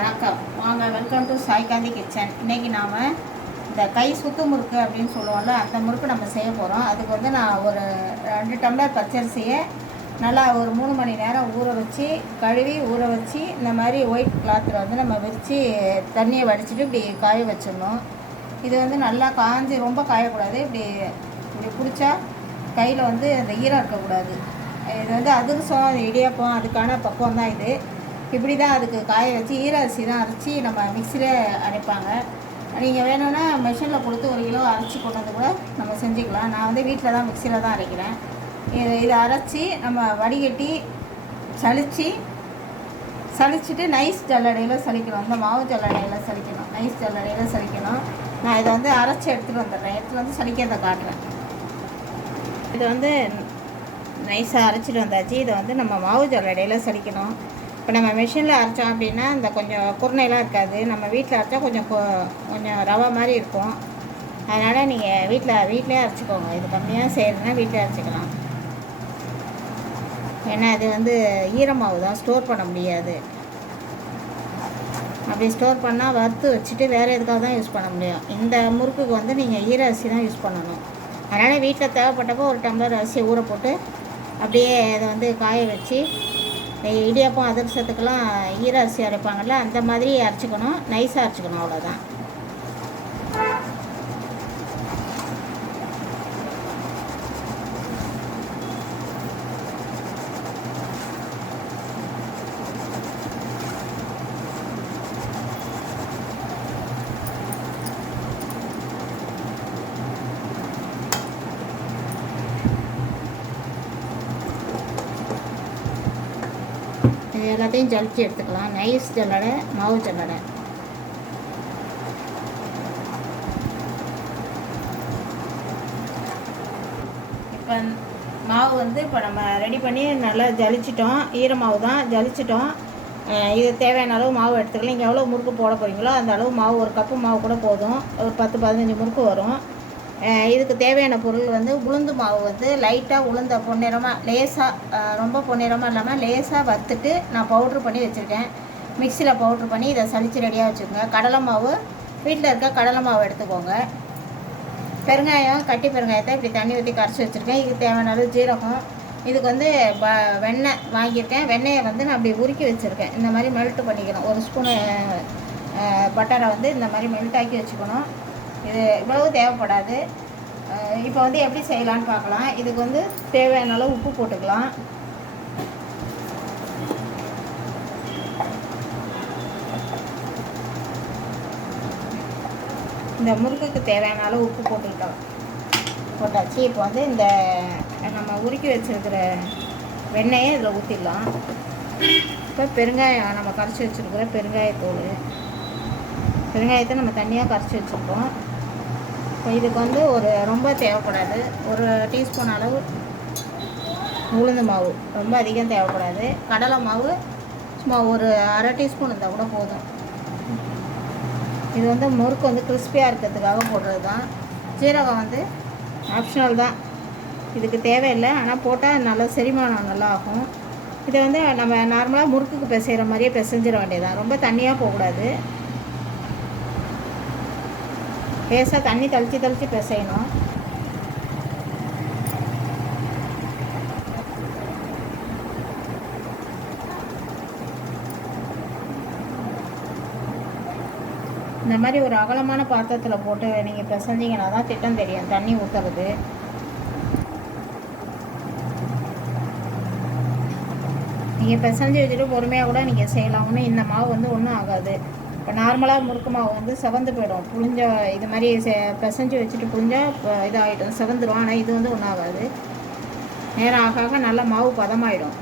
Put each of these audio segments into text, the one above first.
வணக்கம். வாங்க welcome to Saikanthi kitchen இன்றைக்கி நாம் இந்த கை சுத்து முறுக்கு அப்படின்னு சொல்லுவோம்ல அந்த முறுக்கு நம்ம செய்ய போகிறோம் அதுக்கு வந்து நான் ஒரு ரெண்டு டம்ளர் பச்சரிசியை நல்லா ஒரு மூணு மணி நேரம் ஊற வச்சு கழுவி ஊற வச்சு இந்த மாதிரி ஒயிட் கிளாத்தில் வந்து நம்ம விரித்து தண்ணியை வடிச்சிட்டு இப்படி காய வச்சிடணும். இது வந்து நல்லா காஞ்சி ரொம்ப காயக்கூடாது. இப்படி இப்படி பிடிச்சா கையில் வந்து அந்த ஈரம் இருக்கக்கூடாது. இது வந்து அதிரசம் இடியாப்பம் அதுக்கான பக்குவம் தான் இது. இப்படி தான் அதுக்கு காய வச்சு ஈர அரிசி தான் அரைச்சி நம்ம மிக்சியில் அரைப்பாங்க. நீங்கள் வேணும்னா மிஷினில் கொடுத்து ஒரு கிலோ அரைச்சி கொண்டு வந்து கூட நம்ம செஞ்சுக்கலாம். நான் வந்து வீட்டில் தான் மிக்சியில் தான் அரைக்கிறேன். இது இதை அரைச்சி நம்ம வடிகட்டி சளிச்சு சளிச்சுட்டு நைஸ் ஜல்லடையில் சளிக்கணும். இந்த மாவு ஜல்லடையில் சளிக்கணும். நைஸ் ஜல்லடையில் சலிக்கணும் நான் இதை வந்து அரைச்சி எடுத்துகிட்டு வந்துடுறேன். எடுத்துகிட்டு வந்து சளிக்கிறத காட்டுறேன். இது வந்து நைஸாக அரைச்சிட்டு வந்தாச்சு. இதை வந்து நம்ம மாவு ஜல்லடையில் சலிக்கணும் இப்போ நம்ம மிஷினில் அரைச்சோம் அப்படின்னா இந்த கொஞ்சம் குருணைலாம் இருக்காது. நம்ம வீட்டில் அரைச்சா கொஞ்சம் கொ- கொஞ்சம் ரவை மாதிரி இருக்கும். அதனால் நீங்கள் வீட்டில் வீட்டிலே அரைச்சிக்கோங்க. இது கம்மியாக செய்யறதுனா வீட்டில் அரைச்சிக்கலாம். ஏன்னா அது வந்து ஈரமாவு தான். ஸ்டோர் பண்ண முடியாது. அப்படி ஸ்டோர் பண்ணால் வறுத்து வச்சுட்டு வேறு எதுக்காக தான் யூஸ் பண்ண முடியும்? இந்த முறுக்குக்கு வந்து நீங்கள் ஈர அரிசி தான் யூஸ் பண்ணணும். அதனால் வீட்டில் தேவைப்பட்டப்போ ஒரு டம்ளர் அரிசியை ஊற போட்டு அப்படியே அதை வந்து காய வச்சு இடியாப்பம் அதிரசத்துக்கெல்லாம் ஈர அரிசி அரைப்பாங்கள்ல அந்த மாதிரி அரைச்சிக்கணும். நைஸாக அரைச்சிக்கணும் அவ்வளோதான் எல்லாத்தையும் ஜலிச்சு எடுத்துக்கலாம். நைஸ் ஜல்லடை மாவு ஜல்லடை. இப்போ மாவு வந்து இப்போ நம்ம ரெடி பண்ணி நல்லா ஜலிச்சிட்டோம். ஈரமாவு தான் ஜலிச்சிட்டோம். இது தேவையான அளவு மாவு எடுத்துக்கலாம். நீங்கள் எவ்வளோ முறுக்கு போட போகிறீங்களோ அந்த அளவு மாவு ஒரு கப்பு மாவு கூட போதும். ஒரு பத்து பதினஞ்சு முறுக்கு வரும். இதுக்கு தேவையான பொருள் வந்து உளுந்து மாவு வந்து லைட்டாக உளுந்த பொன்னிறமாக லேசாக ரொம்ப பொன்னிறமாக இல்லாமல் லேசாக வறுத்துட்டு நான் பவுட்ரு பண்ணி வச்சுருக்கேன். மிக்சியில் பவுட்ரு பண்ணி இதை சளிச்சு ரெடியாக வச்சுக்கோங்க. கடலை மாவு வீட்டில் இருக்க கடலை மாவு எடுத்துக்கோங்க. பெருங்காயம் கட்டி பெருங்காயத்தை இப்படி தண்ணி ஊற்றி கரைச்சி வச்சுருக்கேன். இதுக்கு தேவையான அளவு ஜீரகம். இதுக்கு வந்து ப வெண்ணெய் வாங்கியிருக்கேன். வெண்ணெயை வந்து நான் அப்படி உருக்கி வச்சுருக்கேன். இந்த மாதிரி மெல்ட் பண்ணிக்கணும். ஒரு ஸ்பூனு பட்டரை வந்து இந்த மாதிரி மெல்ட் ஆக்கி வச்சுக்கணும். இது இவ்வளவு தேவைப்படாது. இப்போ வந்து எப்படி செய்யலான்னு பார்க்கலாம். இதுக்கு வந்து தேவையான அளவு உப்பு போட்டுக்கலாம். இந்த முறுக்குக்கு தேவையான அளவு உப்பு போட்டுக்கிட்டோம். போட்டாச்சு. இப்போ வந்து இந்த நம்ம உருக்கி வச்சிருக்கிற வெண்ணெயை இதில் ஊற்றிடலாம் இப்போ பெருங்காயம் நம்ம கரைச்சி வச்சுருக்கிற பெருங்காயத்தூள். பெருங்காயத்தை நம்ம தனியாக கரைச்சி வச்சுருக்கோம். இதுக்கு வந்து ஒரு ரொம்ப தேவைப்படாது. ஒரு டீஸ்பூன் அளவு உளுந்து மாவு. ரொம்ப அதிகம் தேவைப்படாது. கடலை மாவு சும்மா ஒரு அரை டீஸ்பூன் இருந்தால் கூட போதும். இது வந்து முறுக்கு வந்து கிறிஸ்பியாக இருக்கிறதுக்காக போடுறது தான். ஜீரகம் வந்து ஆப்ஷனல் தான். இதுக்கு தேவையில்லை. ஆனால் போட்டால் நல்லா செரிமானம் நல்லா ஆகும். இதை வந்து நம்ம நார்மலாக முறுக்குக்கு பிசைகிற மாதிரியே பிசைஞ்சிட வேண்டியதான் ரொம்ப தண்ணியாக போகக்கூடாது. பேச தண்ணி தெளித்து தெளித்து பிசையணும். இந்த மாதிரி ஒரு அகலமான பாத்திரத்தில் போட்டு நீங்கள் பிசைஞ்சிங்கன்னா தான் திட்டம் தெரியும். தண்ணி ஊற்றுறது நீங்கள் பிசைஞ்சு வச்சுட்டு பொறுமையாக கூட நீங்கள் செய்யலாம். ஒன்றும் இந்த மாவு வந்து ஒன்றும் ஆகாது. இப்போ நார்மலாக முறுக்கு மாவு வந்து செவந்து போயிடும். புளிஞ்ச இது மாதிரி செ பிசைஞ்சு வச்சுட்டு புளிஞ்சா இப்போ இதாகிடும் செவந்துடும் ஆனால் இது வந்து ஒன்றாகாது நேரம் ஆக ஆக நல்லா மாவு பதமாயிடும்.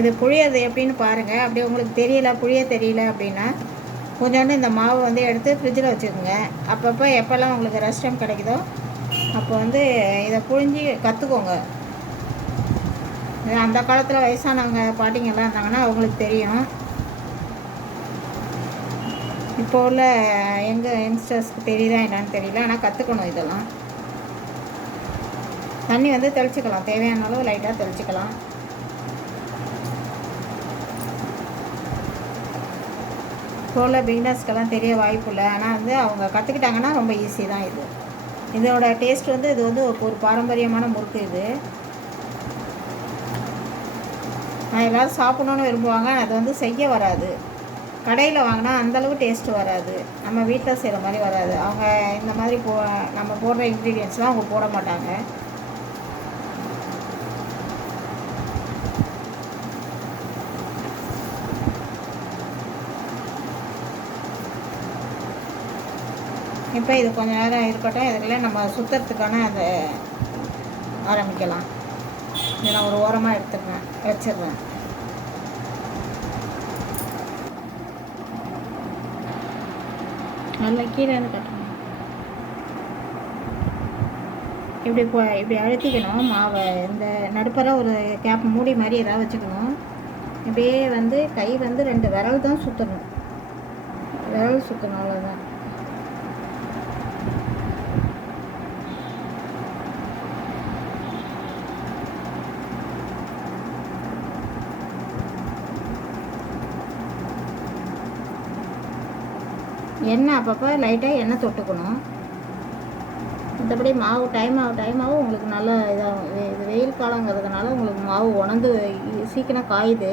இது புழியது எப்படின்னு பாருங்கள் அப்படி உங்களுக்கு தெரியல புழிய தெரியல அப்படின்னா கொஞ்சோண்டு இந்த மாவு வந்து எடுத்து ஃப்ரிட்ஜில் வச்சுக்கோங்க. அப்பப்போ எப்போல்லாம் உங்களுக்கு ரெஸ்ட் டைம் கிடைக்குதோ அப்போ வந்து இதை புழிஞ்சி கற்றுக்கோங்க அந்த காலத்தில் வயசானவங்க பாட்டிங்கெல்லாம் இருந்தாங்கன்னா அவங்களுக்கு தெரியும். இப்போ உள்ள எங்கள் யங்ஸ்டர்ஸ்க்கு தெரியுதா என்னன்னு தெரியல ஆனால் கற்றுக்கணும் இதெல்லாம். தண்ணி வந்து தெளிச்சுக்கலாம். தேவையான அளவு லைட்டாக தெளிச்சுக்கலாம். இப்போ உள்ள பிகினர்ஸ்க்கெல்லாம் தெரிய வாய்ப்பு இல்லை. ஆனால் வந்து அவங்க கற்றுக்கிட்டாங்கன்னா ரொம்ப ஈஸி தான் இது. இதோட டேஸ்ட் வந்து இது வந்து ஒரு பாரம்பரியமான முறுக்கு இது. நான் எல்லோரும் சாப்பிடணுன்னு விரும்புவாங்க அது வந்து செய்ய வராது. கடையில் வாங்கினா அந்தளவு டேஸ்ட்டு வராது. நம்ம வீட்டில் செய்கிற மாதிரி வராது. அவங்க இந்த மாதிரி போ நம்ம போடுற இன்க்ரீடியன்ஸ்லாம் அவங்க போட மாட்டாங்க. இப்போ இது கொஞ்ச நேரம் இருக்கட்டும். இதுக்குள்ளே நம்ம சுத்தறதுக்கான அதை ஆரம்பிக்கலாம். இதை நான் ஒரு ஓரமாக எடுத்துடுறேன் வச்சிடுறேன் நல்லா கீழே இருந்து கட்டணும் இப்படி போ இப்படி அழுத்திக்கணும். மாவை இந்த நடுப்பற ஒரு கேப் மூடி மாதிரி ஏதாவது வச்சுக்கணும். இப்படியே வந்து கை வந்து ரெண்டு விரல் தான் சுற்றணும் விரல் சுற்றணும் அவ்வளோதான் எண்ணெய் அப்பப்போ லைட்டாக எண்ணெய் தொட்டுக்கணும். மற்றபடி மாவு டைம் ஆகும் டைம் ஆகும் உங்களுக்கு நல்லா இதாகும். இது வெயில் காலங்கிறதுனால உங்களுக்கு மாவு உணர்ந்து சீக்கிரம் காயுது.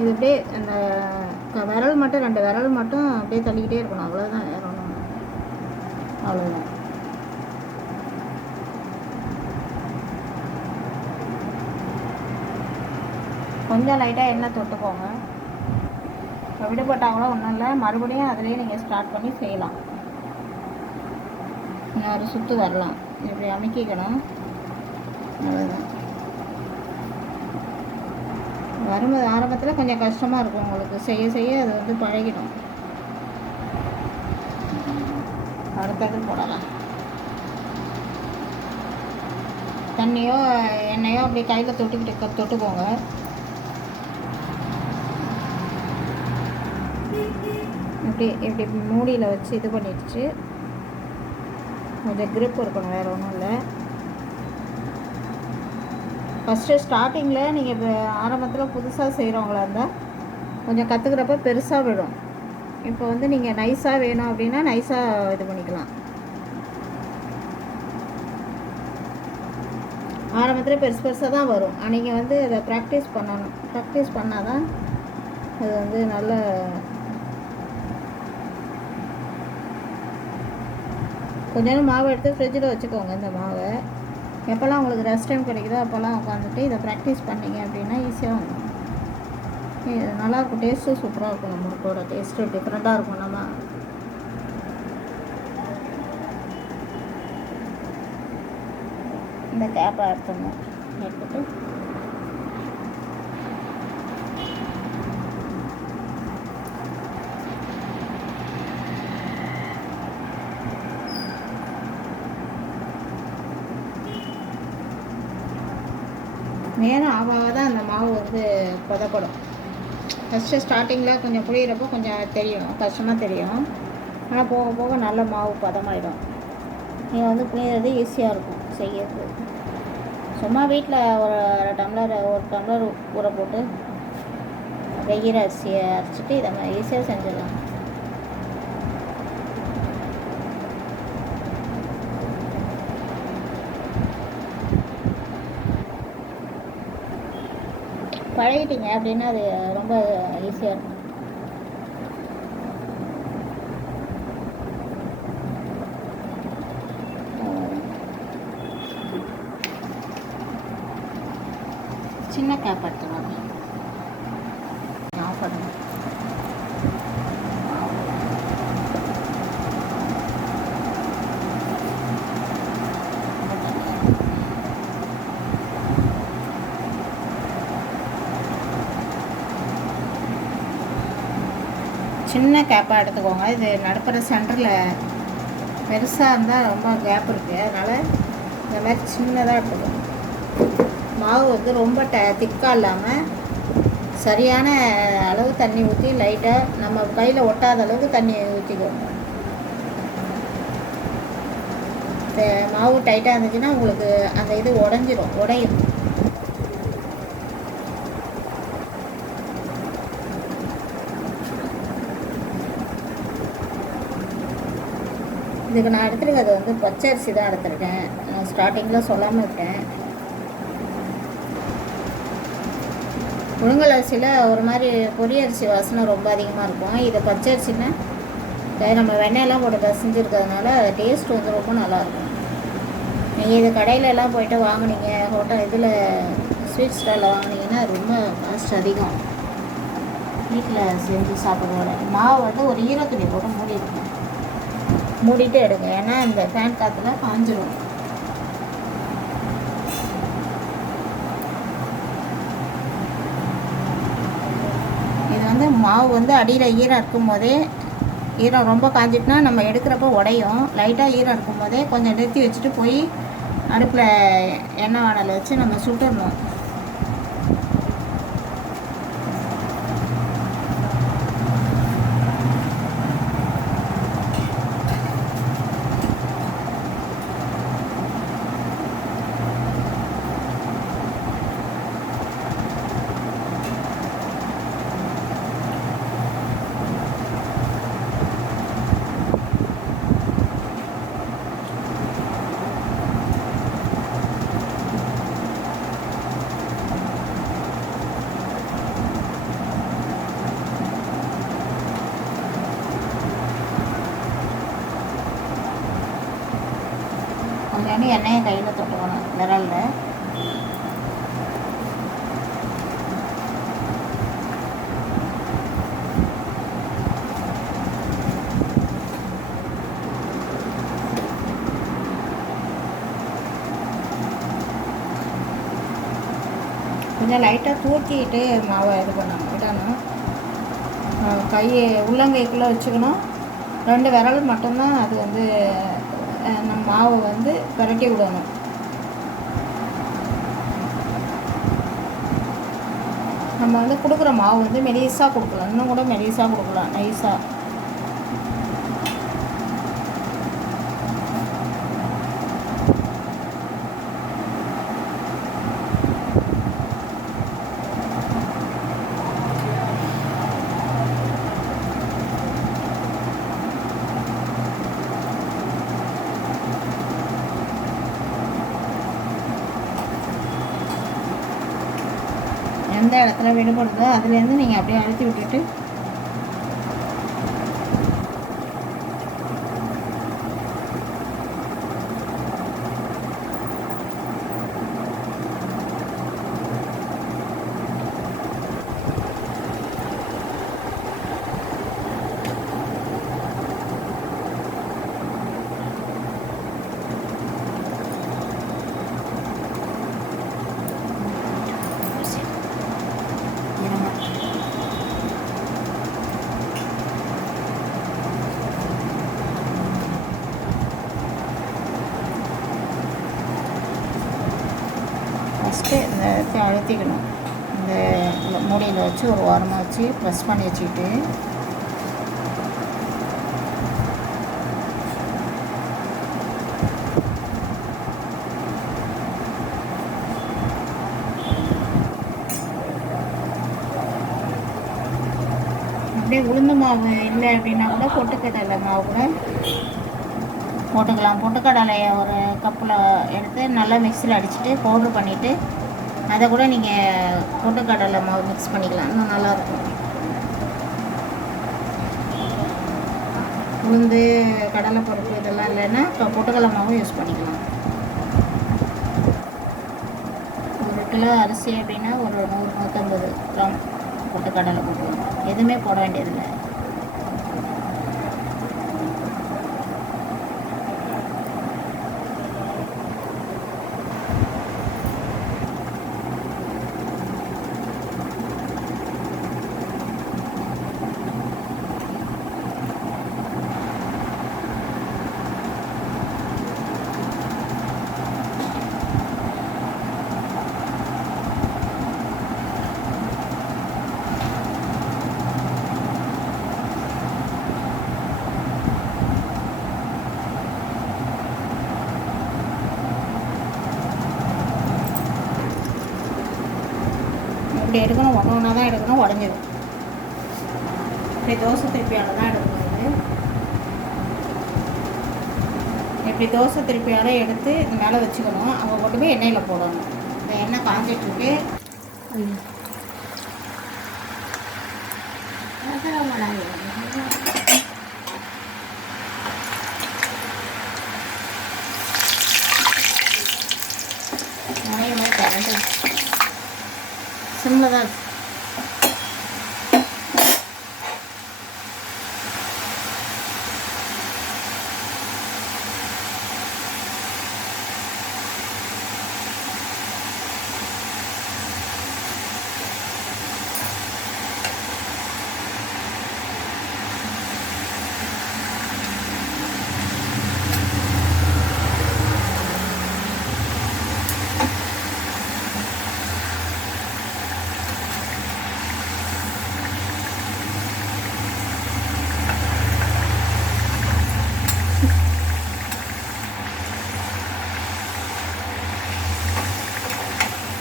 இது அப்படியே அந்த விரல் மட்டும் ரெண்டு விரல் மட்டும் அப்படியே தள்ளிக்கிட்டே இருக்கணும். அவ்வளோதான் வேற ஒன்றும் அவ்வளோதான் கொஞ்சம் லைட்டாக எண்ணெய் தொட்டுக்கோங்க. இப்போ விடுபட்டாங்களோ ஒன்றும் இல்லை. மறுபடியும் அதிலேயே நீங்கள் ஸ்டார்ட் பண்ணி செய்யலாம். இன்னும் ஒரு சுற்று வரலாம். இப்படி அமைக்கிக்கணும். அவ்வளோதான் வரும்போது ஆரம்பத்தில் கொஞ்சம் கஷ்டமாக இருக்கும் உங்களுக்கு. செய்ய செய்ய அது வந்து பழகிடும். அடுத்தது போடலாம். தண்ணியோ எண்ணெயோ அப்படி கையில் தொட்டுக்கிட்டு தொட்டுக்கோங்க. இப்படி இப்படி மூடியில் வச்சு இது பண்ணிடுச்சு. கொஞ்சம் க்ரிப் இருக்கணும் வேறு ஒன்றும் இல்லை. ஃபஸ்ட்டு ஸ்டார்டிங்கில் நீங்கள் இப்போ ஆரம்பத்தில் புதுசாக செய்கிறவங்களா இருந்தால் கொஞ்சம் கற்றுக்கிறப்ப பெருசாக விடும். இப்போ வந்து நீங்கள் நைஸாக வேணும் அப்படின்னா நைஸாக இது பண்ணிக்கலாம். ஆரம்பத்தில் பெருசு பெருசாக தான் வரும். நீங்கள் வந்து அதை ப்ராக்டிஸ் பண்ணணும். ப்ராக்டிஸ் பண்ணால் தான் அது வந்து நல்ல கொஞ்ச நேரம் மாவு எடுத்து ஃப்ரிட்ஜில் வச்சுக்கோங்க இந்த மாவை. எப்போல்லாம் உங்களுக்கு ரெஸ்ட் டைம் கிடைக்குதோ அப்போல்லாம் உட்காந்துட்டு இதை ப்ராக்டிஸ் பண்ணீங்க அப்படின்னா ஈஸியாக வந்துடும் இது நல்லாயிருக்கும் டேஸ்ட்டும் சூப்பராக இருக்கும் நம்ம முறுக்கோட டேஸ்ட்டு டிஃப்ரெண்ட்டாக இருக்கும் நம்ம. இந்த கேப்பை எடுத்துங்க எடுத்துட்டு நேரம் ஆக ஆக தான் அந்த மாவு வந்து புதப்படும் ஃபஸ்ட்டு ஸ்டார்டிங்கில் கொஞ்சம் புளியிறப்போ கொஞ்சம் தெரியும் கஷ்டமாக தெரியும். ஆனால் போக போக நல்ல மாவு பதமாயிடும் நீங்கள் வந்து புளியறது ஈஸியாக இருக்கும் செய்யறது. சும்மா வீட்டில் ஒரு அரை டம்ளர் ஒரு டம்ளர் ஊற போட்டு வெயிற அரிசியை அரைச்சிட்டு இதை மாதிரி ஈஸியாக செஞ்சிடலாம். பழகிட்டீங்க அப்படின்னா அது ரொம்ப ஈஸியாக இருக்கும் அவ்வளவுதான். சின்ன கேப் எடுத்துக்கலாம் ஆஃப் பண்ணுங்க சின்ன கேப்பாக எடுத்துக்கோங்க. இது நடுப்புற சென்டரில் பெருசாக இருந்தால் ரொம்ப கேப் இருக்குது அதனால் இந்த மாதிரி சின்னதாக எடுத்துக்கோங்க. மாவு வந்து ரொம்ப ட திக்காக இல்லாமல் சரியான அளவு தண்ணி ஊற்றி லைட்டாக நம்ம கையில் ஒட்டாத அளவுக்கு தண்ணி ஊற்றிக்கோங்க மாவு டைட்டாக இருந்துச்சுன்னா உங்களுக்கு அந்த இது உடஞ்சிரும் உடையும். இதுக்கு நான் எடுத்துருக்கிறது வந்து பச்சை அரிசி தான் எடுத்திருக்கேன். நான் ஸ்டார்டிங்கில் சொல்லாமல் இருக்கேன். புழுங்கல் அரிசியில் ஒரு மாதிரி பொரிய அரிசி வாசனை ரொம்ப அதிகமாக இருக்கும். இது பச்சை அரிசின்னா நம்ம வெண்ணெயெல்லாம் போட்டு பசஞ்சிருக்கிறதுனால டேஸ்ட் வந்து ரொம்ப நல்லாயிருக்கும் நீங்கள் இது கடையிலலாம் போயிட்டு வாங்குனீங்க ஹோட்டல் இதில் ஸ்வீட் ஸ்டாலில் வாங்குனீங்கன்னா ரொம்ப காஸ்ட் அதிகம். வீட்டில் செஞ்சு சாப்பிடுவோம் மாவு வந்து ஒரு ஈரத்துணி போட்டு மூடிடுங்க மூடிட்டு எடுங்க ஏன்னா இந்த ஃபேன் காற்றுல காஞ்சிடும் இது வந்து மாவு வந்து அடியில் ஈரம் இருக்கும் போதே ஈரம் ரொம்ப காஞ்சிட்டுனா நம்ம எடுக்கிறப்ப உடையும். லைட்டாக ஈரம் இருக்கும் போதே கொஞ்சம் நிறுத்தி வச்சுட்டு போய் அடுப்பில் எண்ணெய் வானல் வச்சு நம்ம சுட்டுடணும் வந்து எண்ணெயை கையில் தொட்டுக்கணும் விரலில். கொஞ்சம் லைட்டாக தூக்கிட்டு மாவை இது பண்ணணும். விடணும். கையை உள்ளங்கைக்குள்ளே வச்சுக்கணும். ரெண்டு விரல் மட்டும்தான் அது வந்து நம்ம மாவை வந்து பிரட்டி விடணும். நம்ம வந்து கொடுக்குற மாவு வந்து மெலிசாக கொடுக்கலாம். இன்னும் கூட மெலிசாக கொடுக்கலாம். நைஸாக எந்த இடத்துல விடுபடுதோ அதுலேருந்து நீங்கள் அப்படியே அழுத்தி விட்டுட்டு இருங்க ஃபஸ்ட்டு இந்த அழுத்திக்கணும். இந்த மூடியில் வச்சு ஒரு ஓரமாக வச்சு ப்ரெஸ் பண்ணி வச்சுக்கிட்டு. அப்படியே உளுந்து மாவு இல்லை அப்படின்னா கூட பொட்டுக்கடலை மாவு கூட போட்டுக்கலாம். பொட்டுக்கடலையை ஒரு கப்பில் எடுத்து நல்லா மிக்சியில் அடிச்சுட்டு பவுட்ரு பண்ணிவிட்டு அதை கூட நீங்கள் பொட்டுக்கடலை மாவு மிக்ஸ் பண்ணிக்கலாம் இன்னும் நல்லாயிருக்கும் உளுந்து கடலைப்பருப்பு இதெல்லாம் இல்லைன்னா இப்போ பொட்டுக்கடலை மாவும் யூஸ் பண்ணிக்கலாம். ஒரு கிலோ அரிசி அப்படின்னா ஒரு நூறு நூற்றம்பது கிராம் பொட்டுக்கடலை போட்டுக்கணும் எதுவுமே போட வேண்டியதில்லை. இப்படி எடுக்கணும் ஒன்று ஒன்றா தான் எடுக்கணும் உடஞ்சிடும் இப்படி தோசை திருப்பியால் தான் எடுக்கணும் இப்படி தோசை திருப்பியால் எடுத்து இது மேலே வச்சுக்கணும். அவங்க கொண்டு போய் எண்ணெயில் போடணும். இந்த எண்ணெய் காஞ்சிட்ருக்கு. நிறைய மாதிரி கரண்ட். சிம்மில் தான் இருக்கு.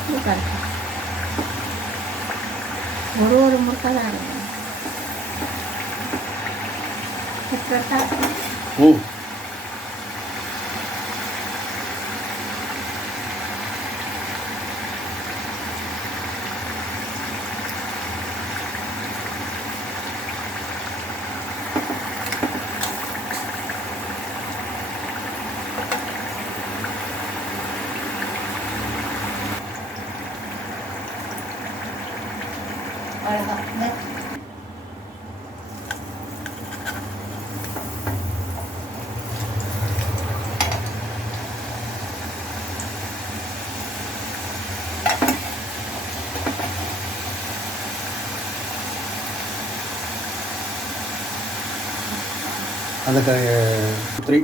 இது பாருங்க. ஒரு ஒரு முறுக்காக தான் இருக்கும் அந்த த்ரீ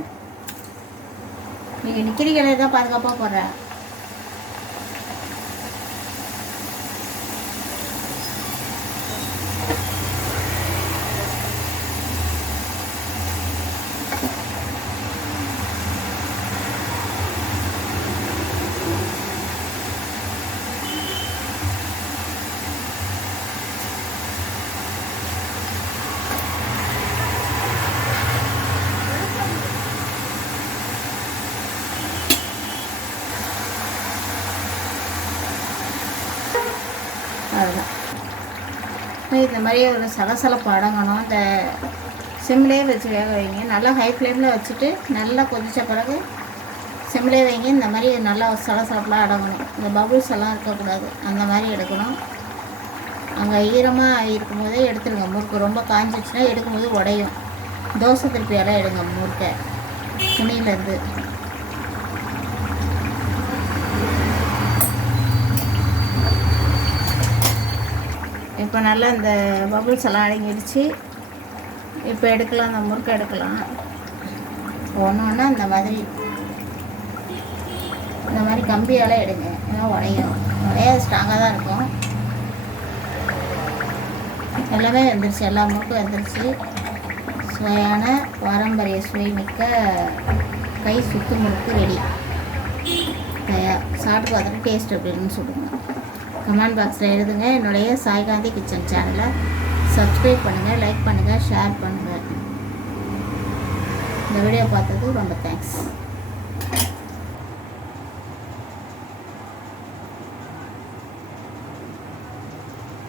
நீங்கள் நிற்கிறீங்களே தான் பாதுகாப்பாக போடுறேன் இந்த மாதிரி ஒரு சலசலப்பு அடங்கணும் இந்த சிம்லேயே வச்சு வேக வைங்க. நல்லா ஹை ஃப்ளேமில் வச்சுட்டு நல்லா கொதித்த பிறகு சிம்லேயே வைங்க. இந்த மாதிரி நல்லா சலசலப்பெலாம் அடங்கணும். இந்த பபுள்ஸ் எல்லாம் இருக்கக்கூடாது. அந்த மாதிரி எடுக்கணும். அங்கே ஈரமாக இருக்கும்போதே எடுத்துருங்க. முறுக்கு ரொம்ப காஞ்சிச்சுன்னா எடுக்கும்போது உடையும். தோசை திருப்பியெல்லாம் எடுங்க. முறுக்கை. துணியிலேருந்து. இப்போ நல்லா இந்த பபுள்ஸ் எல்லாம் அடங்கிடுச்சு. இப்போ எடுக்கலாம் அந்த முறுக்கை எடுக்கலாம். ஒன்று ஒன்றா இந்த மாதிரி. இந்த மாதிரி கம்பியால் எடுங்க. ஏன்னா உடையும் உடையாது ஸ்ட்ராங்காக தான் இருக்கும். எல்லாமே வந்துருச்சு. எல்லா முறுக்கும் வந்துருச்சு. சுவையான பாரம்பரிய சுவை மிக்க கை சுத்து முறுக்கு ரெடி. தயார் சாப்பிட்டு பார்த்துட்டு டேஸ்ட் அப்படின்னு சொல்லுங்கள் கமெண்ட் பாக்ஸில் எழுதுங்க. என்னுடைய சாய்காந்தி கிச்சன் சேனலை சப்ஸ்கிரைப் பண்ணுங்கள் லைக் பண்ணுங்கள் ஷேர் பண்ணுங்கள் இந்த வீடியோ பார்த்தது ரொம்ப தேங்க்ஸ்